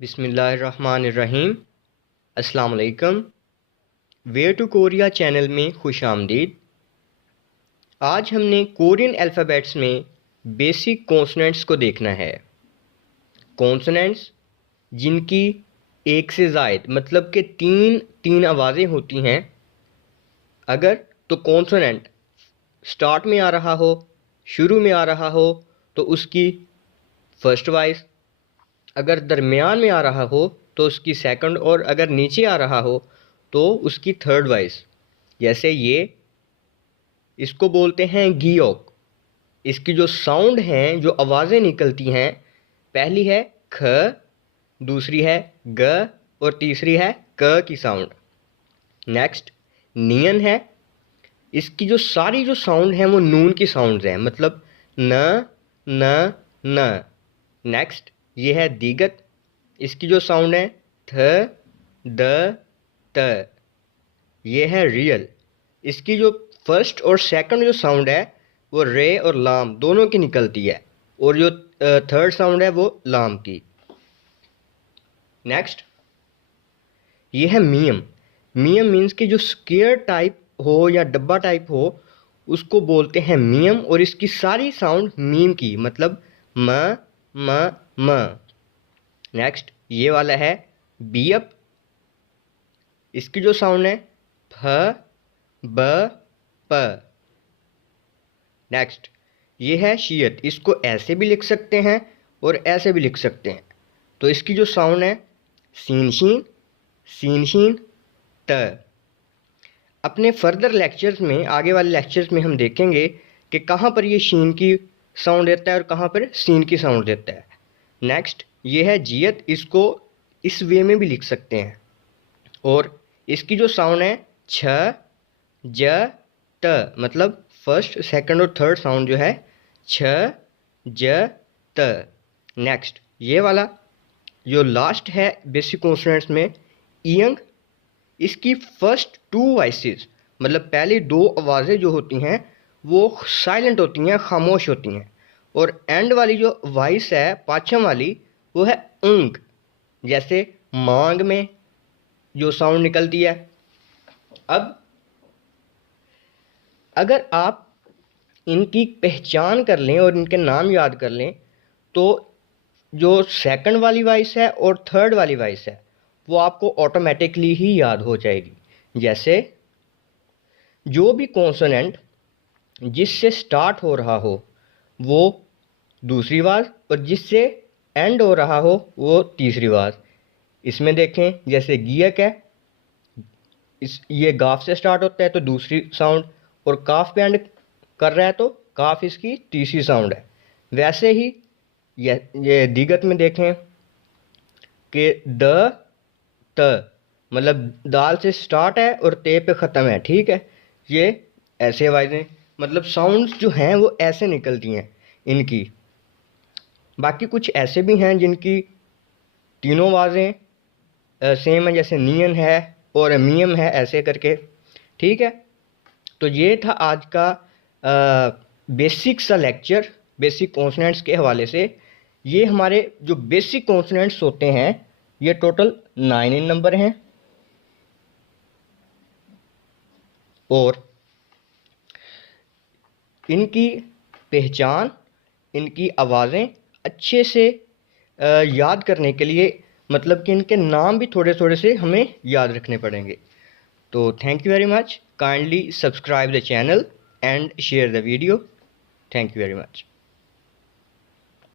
बिस्मिल्लाहिर्रहमानिर्रहीम। अस्सलाम वालेकुम। वे टू कोरिया चैनल में खुश आमदीद। आज हमने कोरियन अल्फ़ाबेट्स में बेसिक कॉन्सोनेंट्स को देखना है। कॉन्सोनेंट्स जिनकी एक से ज़ायद मतलब कि तीन आवाज़ें होती हैं। अगर तो कॉन्सोनेंट स्टार्ट में आ रहा हो, शुरू में आ रहा हो तो उसकी फर्स्ट वॉइस, अगर दरमियान में आ रहा हो तो उसकी सेकंड, और अगर नीचे आ रहा हो तो उसकी थर्ड वॉइस। जैसे ये, इसको बोलते हैं गियोक। इसकी जो साउंड हैं, जो आवाज़ें निकलती हैं, पहली है ख, दूसरी है ग और तीसरी है क की साउंड। नेक्स्ट नियन है। इसकी जो सारी जो साउंड हैं वो नून की साउंड्स हैं, मतलब न न न। नेक्स्ट ये है दीगत। इसकी जो साउंड है थ द त। ये है रियल। इसकी जो फर्स्ट और सेकंड जो साउंड है वो रे और लाम दोनों की निकलती है, और जो थर्ड साउंड है वो लाम की। नेक्स्ट ये है मीम। मीम मीन्स कि जो स्क्वायर टाइप हो या डब्बा टाइप हो उसको बोलते हैं मीम, और इसकी सारी साउंड मीम की, मतलब म म म। नेक्स्ट ये वाला है बीअप। इसकी जो साउंड है फ ब प। नेक्स्ट ये है शीयत। इसको ऐसे भी लिख सकते हैं और ऐसे भी लिख सकते हैं। तो इसकी जो साउंड है सीन शीन त। अपने फर्दर लेक्चर्स में, आगे वाले लेक्चर्स में हम देखेंगे कि कहाँ पर ये शीन की साउंड देता है और कहाँ पर सीन की साउंड देता है। नेक्स्ट ये है जियत। इसको इस वे में भी लिख सकते हैं, और इसकी जो साउंड है छ ज त, मतलब फर्स्ट सेकंड और थर्ड साउंड जो है छ ज त। नेक्स्ट ये वाला जो लास्ट है बेसिक कॉन्सोनेंट्स में इयंग। इसकी फर्स्ट टू वॉइसेस, मतलब पहली दो आवाज़ें जो होती हैं वो साइलेंट होती हैं, खामोश होती हैं, और एंड वाली जो वॉइस है पाँचम वाली वो है उंग। जैसे मांग में जो साउंड निकलती है। अब अगर आप इनकी पहचान कर लें और इनके नाम याद कर लें तो जो सेकंड वाली वॉइस है और थर्ड वाली वॉइस है वो आपको ऑटोमेटिकली ही याद हो जाएगी। जैसे जो भी कॉन्सोनेंट जिससे स्टार्ट हो रहा हो वो दूसरी आवाज़, और जिससे एंड हो रहा हो वो तीसरी आवाज़। इसमें देखें जैसे गियक है, ये गाफ से स्टार्ट होता है तो दूसरी साउंड, और काफ पे एंड कर रहा है तो काफ इसकी तीसरी साउंड है। वैसे ही ये दिगत में देखें कि द त, मतलब दाल से स्टार्ट है और ते पे ख़त्म है, ठीक है। ये ऐसे आवाज़ें, मतलब साउंड्स जो हैं वो ऐसे निकलती हैं इनकी। बाकी कुछ ऐसे भी हैं जिनकी तीनों आवाज़ें सेम है, जैसे नियन है और मियम है, ऐसे करके, ठीक है। तो ये था आज का बेसिक सा लेक्चर बेसिक कॉन्सोनेंट्स के हवाले से। ये हमारे जो बेसिक कॉन्सोनेंट्स होते हैं ये टोटल 9 इन नंबर हैं, और इनकी पहचान, इनकी आवाज़ें अच्छे से याद करने के लिए, मतलब कि इनके नाम भी थोड़े थोड़े से हमें याद रखने पड़ेंगे। तो thank you very much. Kindly subscribe the channel and share the video. Thank you very much.